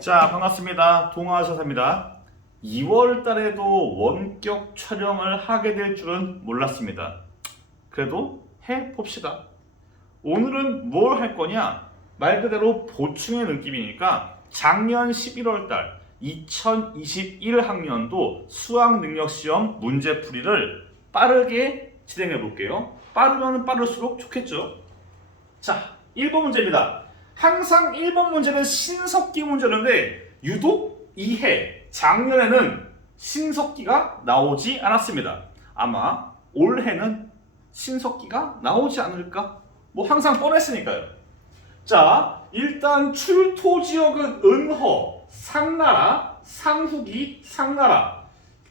자, 반갑습니다. 동아사사입니다. 2월 달에도 원격 촬영을 하게 될 줄은 몰랐습니다. 그래도 해봅시다. 오늘은 뭘 할 거냐? 말 그대로 보충의 느낌이니까 작년 11월 달 2021학년도 수학능력시험 문제풀이를 빠르게 진행해 볼게요. 빠르면 빠를수록 좋겠죠. 자, 1번 문제입니다. 항상 1번 문제는 신석기 문제인데 유독 이해 작년에는 신석기가 나오지 않았습니다. 아마 올해는 신석기가 나오지 않을까? 뭐 항상 뻔했으니까요. 자, 일단 출토 지역은 은허, 상나라, 상후기, 상나라.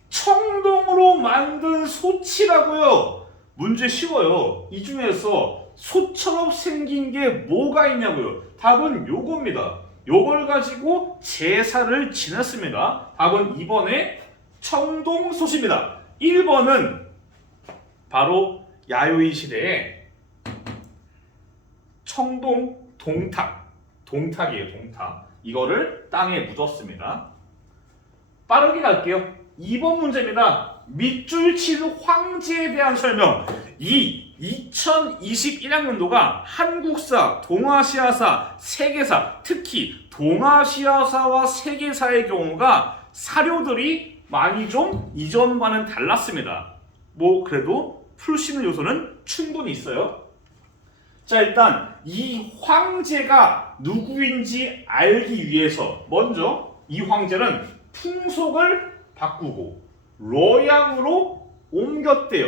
청동으로 만든 소치라고요. 문제 쉬워요. 이 중에서 소처럼 생긴 게 뭐가 있냐고요. 답은 요겁니다. 요걸 가지고 제사를 지냈습니다. 답은 2번에 청동소시입니다. 1번은 바로 야요이 시대에 청동 동탁이에요. 동탁. 이거를 땅에 묻었습니다. 빠르게 갈게요. 2번 문제입니다. 밑줄 친 황제에 대한 설명. 이 2021학년도가 한국사, 동아시아사, 세계사, 특히 동아시아사와 세계사의 경우가 사료들이 많이 좀 이전과는 달랐습니다. 뭐 그래도 풀 수 있는 요소는 충분히 있어요. 자, 일단 이 황제가 누구인지 알기 위해서 먼저 이 황제는 풍속을 바꾸고 로양으로 옮겼대요.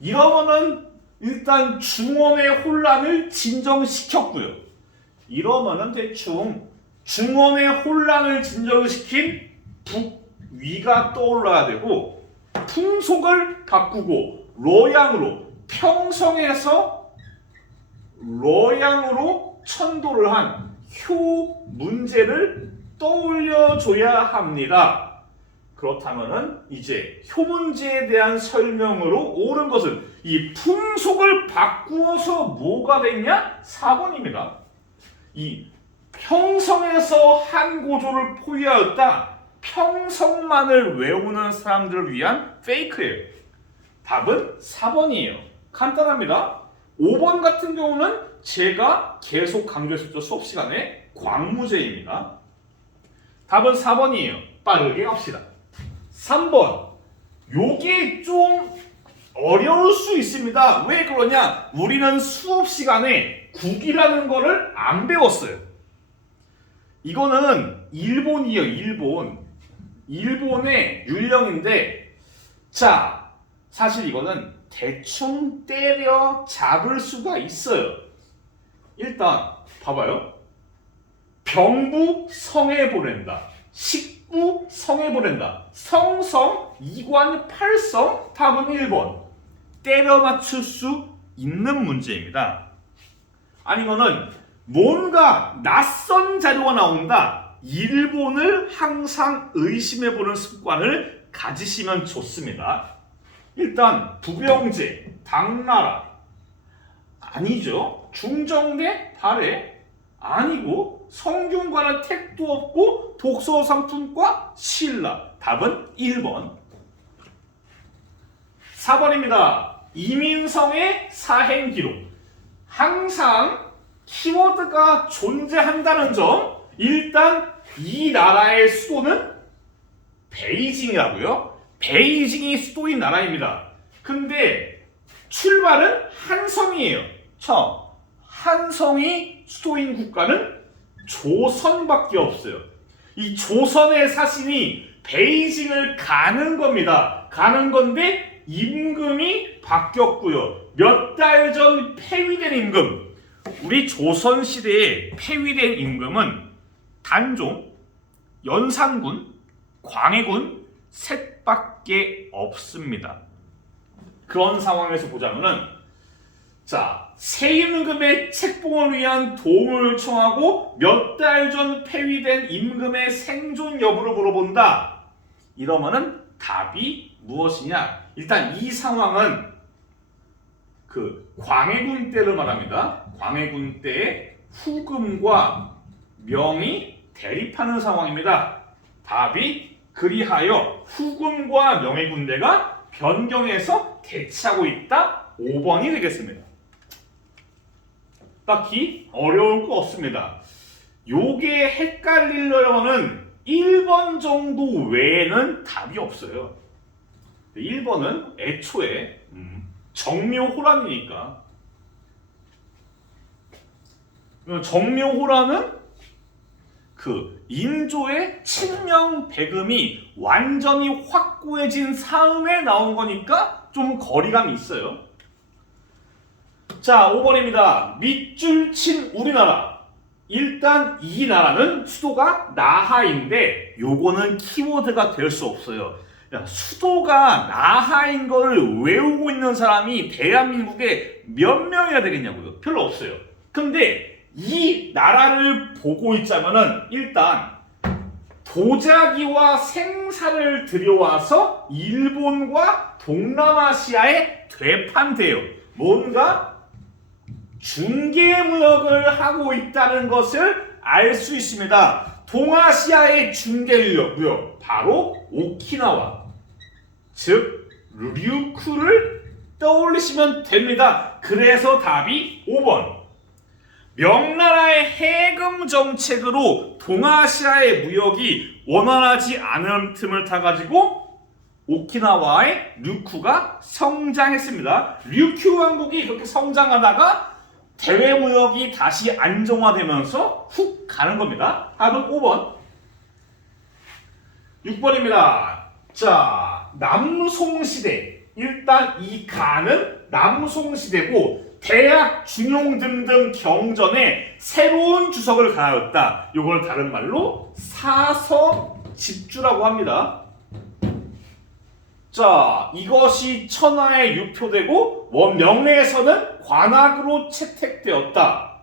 이러면은 일단 중원의 혼란을 진정시켰고요. 이러면은 대충 중원의 혼란을 진정시킨 북위가 떠올라야 되고 풍속을 바꾸고 로양으로 평성에서 로양으로 천도를 한 효 문제를 떠올려줘야 합니다. 그렇다면은 이제 효 문제에 대한 설명으로 옳은 것은 이 풍속을 바꾸어서 뭐가 됐냐? 4번입니다. 이 평성에서 한 고조를 포위하였다. 평성만을 외우는 사람들을 위한 페이크예요. 답은 4번이에요. 간단합니다. 5번 같은 경우는 제가 계속 강조했었죠. 수업 시간에 광무제입니다. 답은 4번이에요. 빠르게 갑시다. 3번. 요게 좀 어려울 수 있습니다. 왜 그러냐? 우리는 수업 시간에 국이라는 거를 안 배웠어요. 이거는 일본이에요. 일본의 율령인데, 자, 사실 이거는 대충 때려 잡을 수가 있어요. 일단 봐봐요. 병부 성에 보낸다. 식부 성에 보낸다. 성성, 이관, 팔성. 답은 1번. 때려 맞출 수 있는 문제입니다. 아니면은 뭔가 낯선 자료가 나온다. 일본을 항상 의심해보는 습관을 가지시면 좋습니다. 일단 부병제, 당나라 아니죠. 중정대, 발해 아니고 성균관은 택도 없고 독서상품과 신라. 답은 1번. 4번입니다. 이민성의 사행기록. 항상 키워드가 존재한다는 점. 일단 이 나라의 수도는 베이징이라고요. 베이징이 수도인 나라입니다. 근데 출발은 한성이에요. 한성이 수도인 국가는 조선밖에 없어요. 이 조선의 사신이 베이징을 가는 겁니다. 가는 건데 임금이 바뀌었고요. 몇 달 전 폐위된 임금. 우리 조선시대에 폐위된 임금은 단종, 연산군, 광해군 셋밖에 없습니다. 그런 상황에서 보자면은, 자, 새 임금의 책봉을 위한 도움을 요청하고 몇 달 전 폐위된 임금의 생존 여부를 물어본다. 이러면은 답이 무엇이냐? 일단 이 상황은 그 광해군 때를 말합니다. 광해군 때의 후금과 명이 대립하는 상황입니다. 답이 그리하여 후군과 명예군대가 변경해서 대치하고 있다. 5번이 되겠습니다. 딱히 어려울 거 없습니다. 요게 헷갈리려면은 1번 정도 외에는 답이 없어요. 1번은 애초에 정묘호란이니까. 정묘호란은 그 인조의 칠명배금이 완전히 확고해진 사음에 나온 거니까 좀 거리감이 있어요. 자, 5번입니다. 밑줄 친 우리나라. 일단 이 나라는 수도가 나하인데 요거는 키워드가 될 수 없어요. 야, 수도가 나하인 거를 외우고 있는 사람이 대한민국에 몇 명이나 되겠냐고요? 별로 없어요. 근데 이 나라를 보고 있자면은 일단 도자기와 생사를 들여와서 일본과 동남아시아에 되판돼요. 뭔가 중개무역을 하고 있다는 것을 알 수 있습니다. 동아시아의 중개무역 바로 오키나와 즉 류큐를 떠올리시면 됩니다. 그래서 답이 5번. 명나라의 해금 정책으로 동아시아의 무역이 원활하지 않은 틈을 타가지고 오키나와의 류큐가 성장했습니다. 류큐 왕국이 그렇게 성장하다가 대외 무역이 다시 안정화되면서 훅 가는 겁니다. 답은 5번. 6번입니다. 자, 남송시대. 일단 이 가는 남송시대고 대학, 중용 등등 경전에 새로운 주석을 가하였다. 이걸 다른 말로 사서집주라고 합니다. 자, 이것이 천하에 유표되고 원명에서는 관악으로 채택되었다.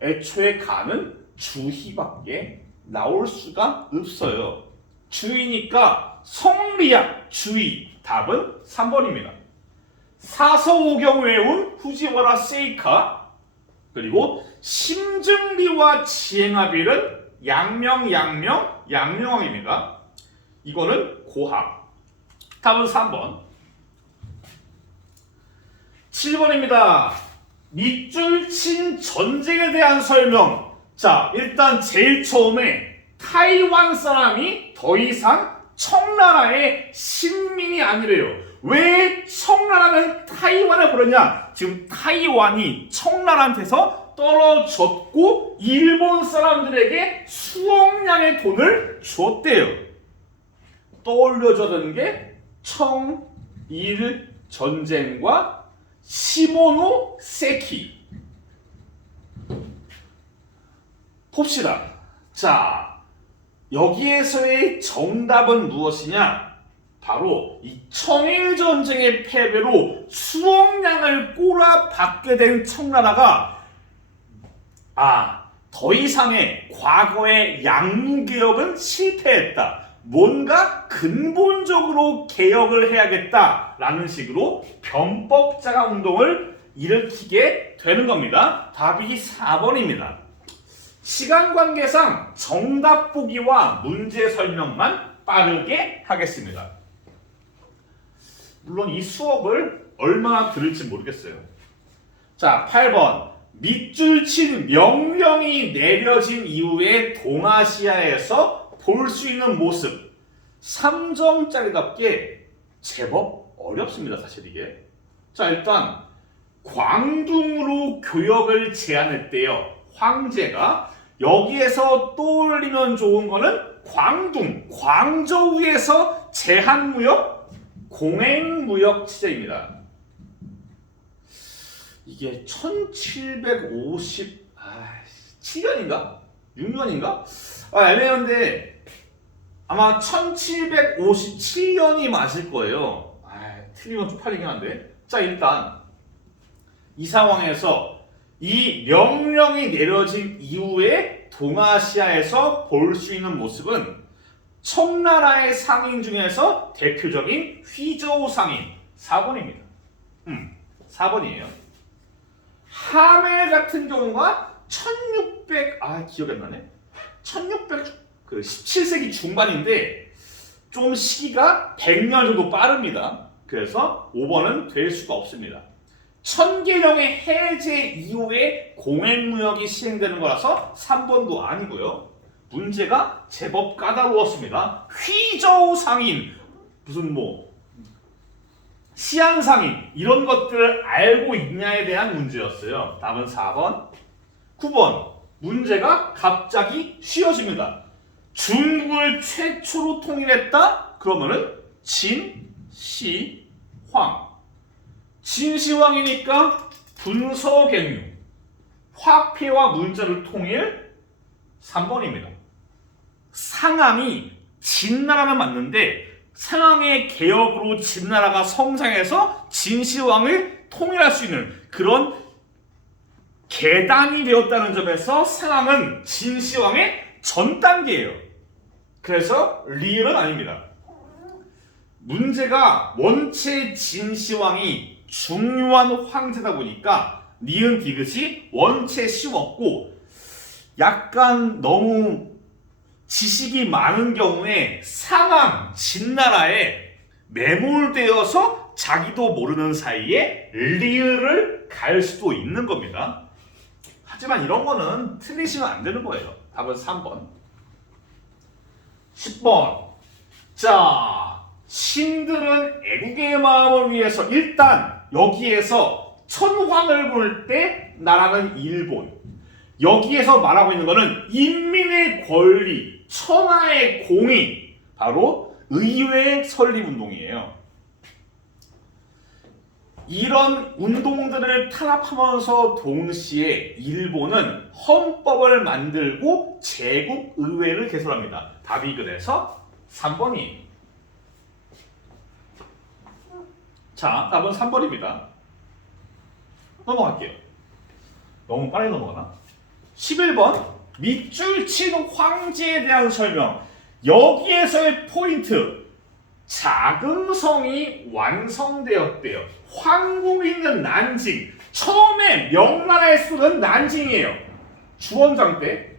애초에 가는 주희밖에 나올 수가 없어요. 주희니까 성리학 주희. 답은 3번입니다. 사서오경 외운 후지와라 세이카 그리고 심증리와 지행하빌은 양명왕입니다. 이거는 고학. 답은 3번. 7번입니다. 밑줄 친 전쟁에 대한 설명. 자, 일단 제일 처음에 타이완 사람이 더 이상 청나라의 식민이 아니래요. 왜 청나라는 타이완을 버렸냐? 지금 타이완이 청나라한테서 떨어졌고 일본 사람들에게 수억량의 돈을 줬대요. 떠올려주는 게 청일 전쟁과 시모노세키. 봅시다. 자, 여기에서의 정답은 무엇이냐? 바로 이 청일 전쟁의 패배로 수억량을 꼬라박게 된 청나라가 더 이상의 과거의 양무개혁은 실패했다. 뭔가 근본적으로 개혁을 해야겠다라는 식으로 변법자가 운동을 일으키게 되는 겁니다. 답이 4번입니다. 시간 관계상 정답 보기와 문제 설명만 빠르게 하겠습니다. 물론 이 수업을 얼마나 들을지 모르겠어요. 자, 8번. 밑줄 친 명령이 내려진 이후에 동아시아에서 볼 수 있는 모습. 3점짜리답게 제법 어렵습니다, 사실 이게. 자, 일단 광둥으로 교역을 제안했대요. 황제가. 여기에서 떠올리면 좋은 거는 광둥, 광저우에서 제한무역, 공행무역 체제입니다. 이게 1757년인가? 6년인가? 애매한데 아마 1757년이 맞을 거예요. 틀리면 쪽팔리긴 한데. 자, 일단 이 상황에서 이 명령이 내려진 이후에 동아시아에서 볼 수 있는 모습은 청나라의 상인 중에서 대표적인 휘저우 상인 4번입니다. 4번이에요. 하멜 같은 경우가 1600 기억이 안 나네. 17세기 중반인데 좀 시기가 100년 정도 빠릅니다. 그래서 5번은 될 수가 없습니다. 천계령의 해제 이후에 공행무역이 시행되는 거라서 3번도 아니고요. 문제가 제법 까다로웠습니다. 휘저우 상인, 무슨 시안상인 이런 것들을 알고 있냐에 대한 문제였어요. 답은 4번. 9번 문제가 갑자기 쉬워집니다. 중국을 최초로 통일했다? 그러면은 진시황. 진시황이니까 분서갱유, 화폐와 문자를 통일. 3번입니다. 상황이 진나라는 맞는데 상황의 개혁으로 진나라가 성장해서 진시황을 통일할 수 있는 그런 계단이 되었다는 점에서 상황은 진시황의 전 단계예요. 그래서 리을은 아닙니다. 문제가 원체 진시황이 중요한 황제다 보니까 니은 디귿이 원체 쉬웠고 약간 너무 지식이 많은 경우에 상황 진나라에 매몰되어서 자기도 모르는 사이에 리을을 갈 수도 있는 겁니다. 하지만 이런 거는 틀리시면 안 되는 거예요. 답은 3번. 10번. 자, 신들은 애국의 마음을 위해서 일단 여기에서 천황을 볼 때 나라는 일본. 여기에서 말하고 있는 거는 인민의 권리, 천하의 공의, 바로 의회 설립운동이에요. 이런 운동들을 탄압하면서 동시에 일본은 헌법을 만들고 제국의회를 개설합니다. 답이 그래서 3번이에요. 자, 답은 3번입니다. 넘어갈게요. 너무 빨리 넘어가나? 11번 밑줄 친 황제에 대한 설명. 여기에서의 포인트. 자금성이 완성되었대요. 황궁이 있는 난징. 처음에 명나라의 수는 난징이에요. 주원장 때.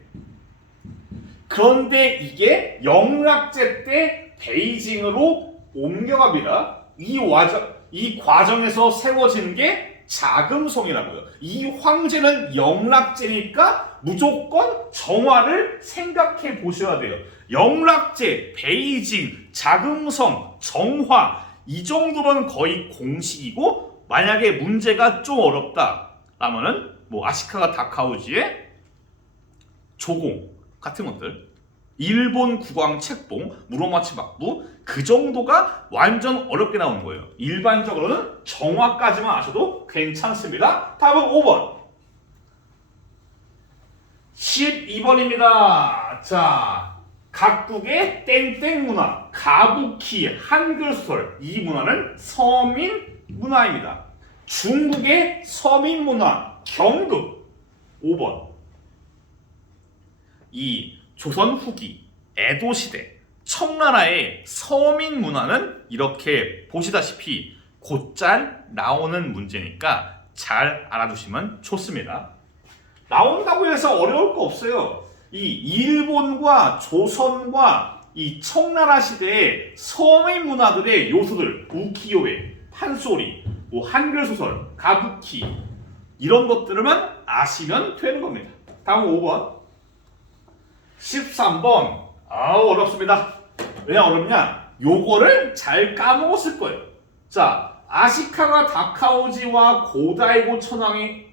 그런데 이게 영락제 때 베이징으로 옮겨갑니다. 이 과정에서 세워진 게 자금성이라고요. 이 황제는 영락제니까 무조건 정화를 생각해 보셔야 돼요. 영락제, 베이징, 자금성, 정화 이 정도면 거의 공식이고 만약에 문제가 좀 어렵다 라면은 아시카가 다카우지의 조공 같은 것들 일본 국왕 책봉, 무로마치 막부 그 정도가 완전 어렵게 나오는 거예요. 일반적으로는 정화까지만 아셔도 괜찮습니다. 답은 5번. 12번입니다. 자, 각국의 땡땡 문화, 가부키, 한글 소설 이 문화는 서민 문화입니다. 중국의 서민 문화, 경극 5번. 이 조선 후기, 에도 시대, 청나라의 서민 문화는 이렇게 보시다시피 곧잘 나오는 문제니까 잘 알아두시면 좋습니다. 나온다고 해서 어려울 거 없어요. 이 일본과 조선과 이 청나라 시대의 서민 문화들의 요소들, 우키요에, 판소리, 한글 소설, 가부키 이런 것들만 아시면 되는 겁니다. 다음 5번. 13번. 어렵습니다. 왜 어렵냐? 요거를 잘 까먹었을 거예요. 자, 아시카가 다카오지와 고다이고 천황이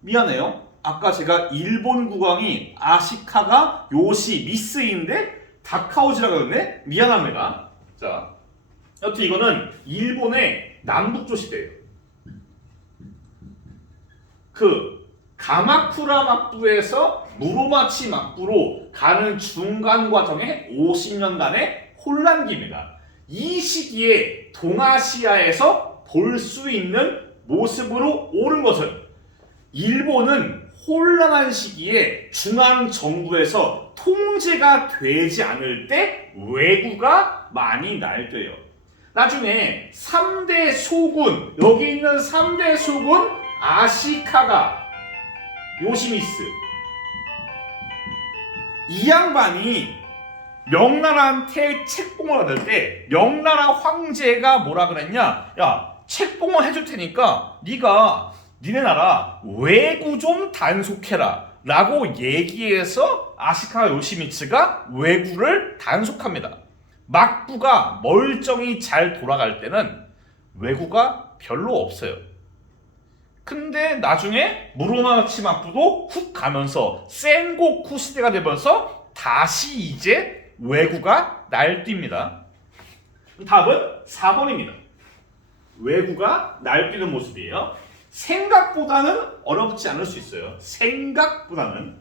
미안해요. 아까 제가 일본 국왕이 아시카가 요시 미스인데 다카오지라고 했네? 미안합니다. 자, 여튼 이거는 일본의 남북조 시대예요. 가마쿠라 막부에서 무로마치 막부로 가는 중간 과정에 50년간의 혼란기입니다. 이 시기에 동아시아에서 볼 수 있는 모습으로 오른 것은 일본은 혼란한 시기에 중앙 정부에서 통제가 되지 않을 때 왜구가 많이 날때요. 나중에 3대 소군, 여기 있는 3대 소군 아시카가 요시미스 이 양반이 명나라한테 책봉을 받을 때 명나라 황제가 뭐라 그랬냐? 야, 책봉을 해줄 테니까 니네 나라 왜구 좀 단속해라 라고 얘기해서 아시카 요시미츠가 왜구를 단속합니다. 막부가 멀쩡히 잘 돌아갈 때는 왜구가 별로 없어요. 근데 나중에 무로마치 막부도 훅 가면서 센고쿠 시대가 되면서 다시 이제 왜구가 날뜁니다. 답은 4번입니다. 왜구가 날뛰는 모습이에요. 생각보다는 어렵지 않을 수 있어요. 생각보다는.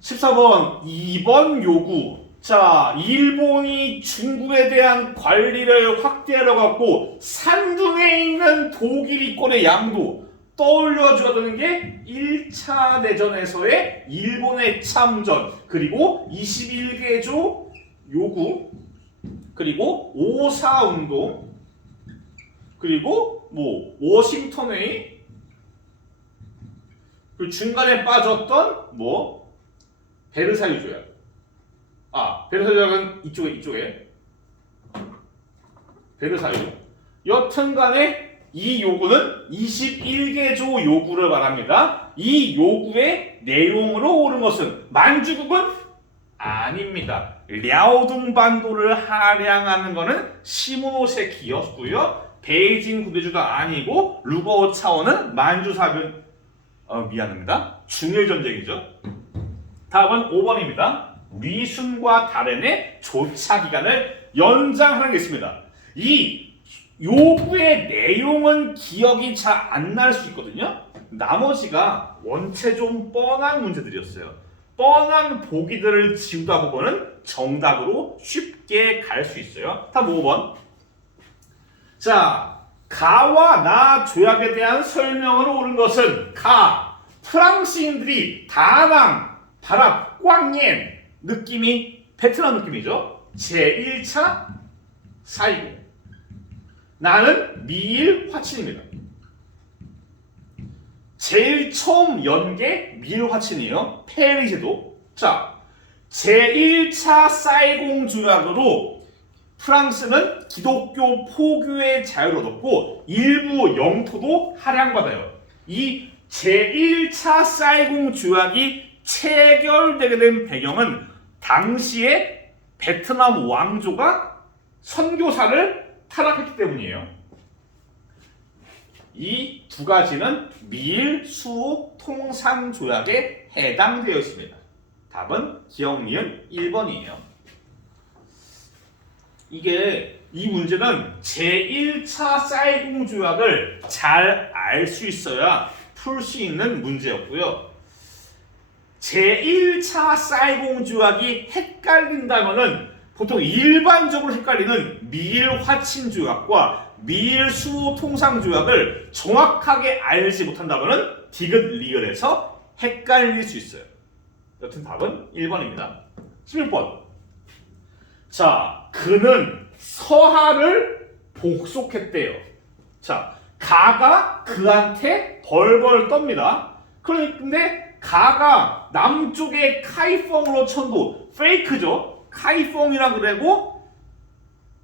14번 2번 요구. 자, 일본이 중국에 대한 관리를 확대하려고 하고 산둥에 있는 독일이권의 양도 떠올려줘야 되는 게 1차 대전에서의 일본의 참전, 그리고 21개조 요구, 그리고 5.4 운동, 그리고 워싱턴의 그 중간에 빠졌던 베르사유 조약. 베르사유 조약은 이쪽에 베르사유. 여튼간에 이 요구는 21개조 요구를 말합니다. 이 요구의 내용으로 옳은 것은 만주국은 아닙니다. 랴오둥 반도를 할양하는 것은 시모노세키였고요. 베이징 구대주도 아니고 루거 차원은 만주 사변 미안합니다. 중일 전쟁이죠. 다음은 5번입니다. 리순과 다렌의 조차 기간을 연장하는 게 있습니다. 이 요구의 내용은 기억이 잘 안 날 수 있거든요. 나머지가 원체 좀 뻔한 문제들이었어요. 뻔한 보기들을 지우다 보면은 정답으로 쉽게 갈 수 있어요. 다음 5번. 자, 가와 나 조약에 대한 설명으로 옳은 것은 프랑스인들이 다낭, 바랍, 꽝옌 느낌이 베트남 느낌이죠. 제1차 4.20. 나는 미일 화친입니다. 제일 처음 연 게 미일 화친이에요. 페리제도. 자, 제1차 사이공 조약으로 프랑스는 기독교 포교의 자유를 얻었고 일부 영토도 할양받아요. 이 제1차 사이공 조약이 체결되게 된 배경은 당시에 베트남 왕조가 선교사를 타락했기 때문이에요. 이 두 가지는 미일 수호 통상 조약에 해당되어 있습니다. 답은 기억 니은 1번이에요. 이 문제는 제1차 사이공 조약을 잘 알 수 있어야 풀 수 있는 문제였고요. 제1차 사이공 조약이 헷갈린다면은 보통 일반적으로 헷갈리는 미일 화친 조약과 미일 수호 통상 조약을 정확하게 알지 못한다면은 디귿 리을에서 헷갈릴 수 있어요. 여튼 답은 1번입니다. 11번. 자, 그는 서하를 복속했대요. 자, 가가 그한테 벌벌 떱니다. 근데 가가 남쪽의 카이펑으로 쳐도 페이크죠. 카이펑이라 그러고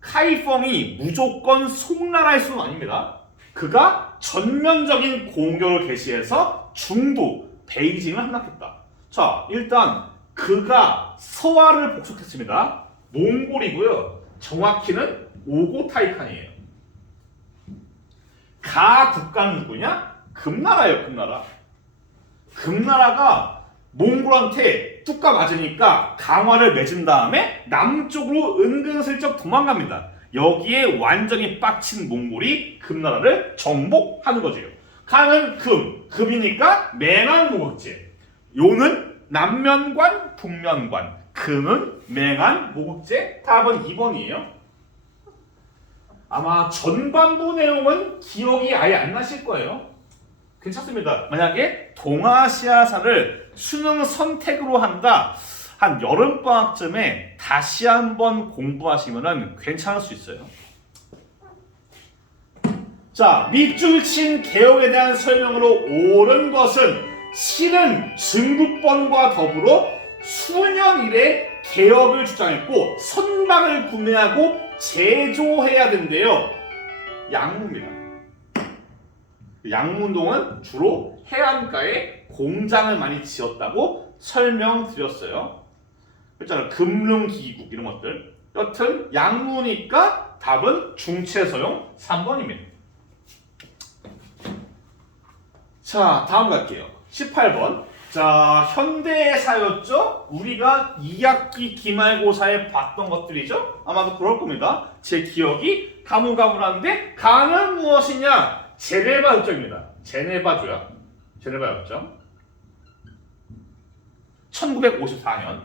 카이펑이 무조건 송나라의 수는 아닙니다. 그가 전면적인 공격을 개시해서 중도 베이징을 함락했다. 자, 일단 그가 서하를 복속했습니다. 몽골이고요. 정확히는 오고타이칸이에요. 가 국가는 누구냐? 금나라예요. 금나라가 몽골한테 뚝까 맞으니까 강화를 맺은 다음에 남쪽으로 은근슬쩍 도망갑니다. 여기에 완전히 빡친 몽골이 금나라를 정복하는 거지요. 가는 금이니까 맹한 모국제. 요는 남면관, 북면관. 금은 맹한 모국제. 답은 2번이에요. 아마 전반부 내용은 기억이 아예 안 나실 거예요. 괜찮습니다. 만약에 동아시아사를 수능 선택으로 한다, 한 여름방학쯤에 다시 한번 공부하시면 괜찮을 수 있어요. 자, 밑줄 친 개혁에 대한 설명으로 옳은 것은 신은 증국본과 더불어 수년 이래 개혁을 주장했고 선박을 구매하고 제조해야 된대요. 양무입니다. 양문동은 주로 해안가에 공장을 많이 지었다고 설명드렸어요. 그렇잖아요. 금릉기국 이런 것들. 여튼 양무니까 답은 중체소형 3번입니다. 자, 다음 갈게요. 18번. 자, 현대사였죠? 우리가 2학기 기말고사에 봤던 것들이죠? 아마도 그럴 겁니다. 제 기억이 가물가물한데 가는 무엇이냐? 제네바 협정입니다. 제네바 조약. 제네바 협정. 1954년.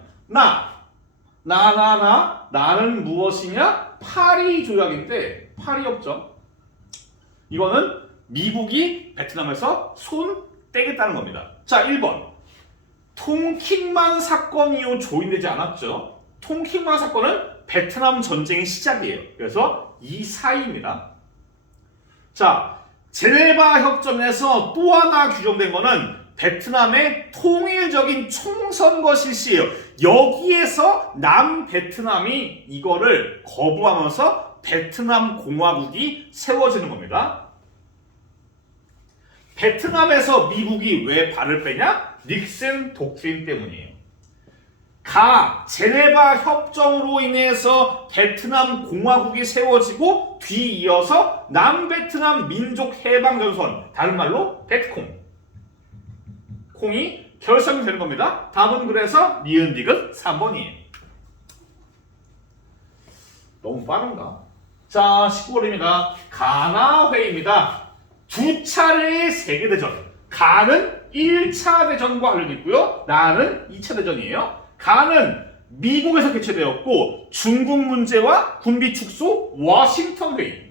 나는 무엇이냐? 파리 조약인데 파리 협정. 이거는 미국이 베트남에서 손 떼겠다는 겁니다. 자, 1번. 통킹만 사건 이후 조인되지 않았죠. 통킹만 사건은 베트남 전쟁의 시작이에요. 그래서 이 사이입니다. 자, 제네바 협정에서 또 하나 규정된 거는 베트남의 통일적인 총선거 실시예요. 여기에서 남베트남이 이거를 거부하면서 베트남 공화국이 세워지는 겁니다. 베트남에서 미국이 왜 발을 빼냐? 닉슨 독트린 때문이에요. 제네바 협정으로 인해서 베트남 공화국이 세워지고 뒤이어서 남베트남 민족해방전선, 다른 말로 베트콩, 콩이 결성이 되는 겁니다. 답은 그래서 니은디귿 3번이에요. 너무 빠른가? 자, 19번입니다. 가나회의입니다. 두 차례의 세계대전. 가는 1차 대전과 관련이 있고요. 나는 2차 대전이에요. 가는 미국에서 개최되었고 중국 문제와 군비 축소 워싱턴 회의.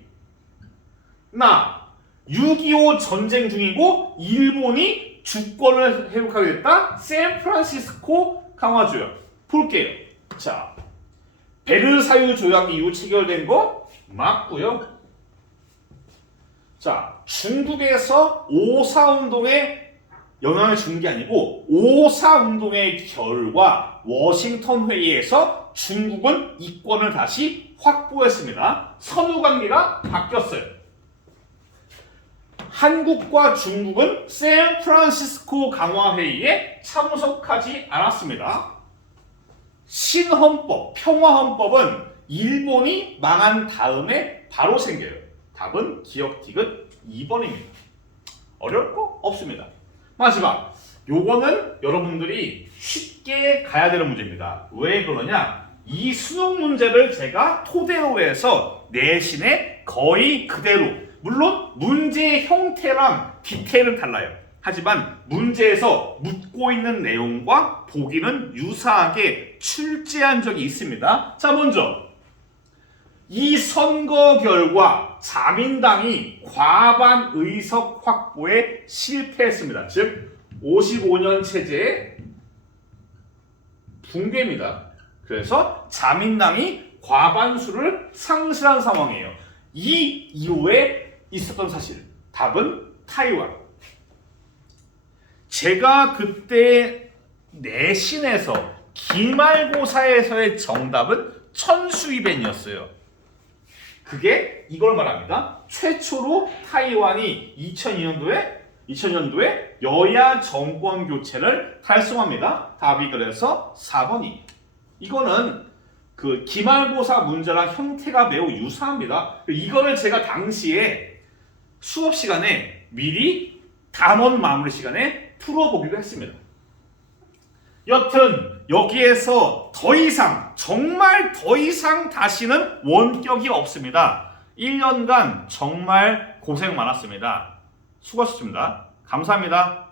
6.25 전쟁 중이고 일본이 주권을 회복하게 됐다. 샌프란시스코 강화조약. 볼게요. 자, 베르사유 조약 이후 체결된 거 맞고요. 자, 중국에서 5.4운동에 영향을 준 게 아니고 5.4운동의 결과 워싱턴 회의에서 중국은 이권을 다시 확보했습니다. 선후 관계가 바뀌었어요. 한국과 중국은 샌프란시스코 강화회의에 참석하지 않았습니다. 신헌법, 평화헌법은 일본이 망한 다음에 바로 생겨요. 답은 기억 디귿 2번입니다. 어려울 거 없습니다. 마지막, 요거는 여러분들이 쉽게 가야 되는 문제입니다. 왜 그러냐? 이 수능 문제를 제가 토대로 해서 내신에 거의 그대로, 물론 문제의 형태랑 디테일은 달라요. 하지만 문제에서 묻고 있는 내용과 보기는 유사하게 출제한 적이 있습니다. 자, 먼저 이 선거 결과 자민당이 과반 의석 확보에 실패했습니다. 즉 55년 체제의 붕괴입니다. 그래서 자민당이 과반수를 상실한 상황이에요. 이 이후에 있었던 사실, 답은 타이완. 제가 그때 내신에서 기말고사에서의 정답은 천수이벤이었어요. 그게 이걸 말합니다. 최초로 타이완이 2002년도에 여야 정권 교체를 달성합니다. 답이 그래서 4번이. 이거는 그 기말고사 문제랑 형태가 매우 유사합니다. 이거를 제가 당시에 수업 시간에 미리 단원 마무리 시간에 풀어보기도 했습니다. 여튼 여기에서 더 이상, 정말 더 이상 다시는 원격이 없습니다. 1년간 정말 고생 많았습니다. 수고하셨습니다. 감사합니다.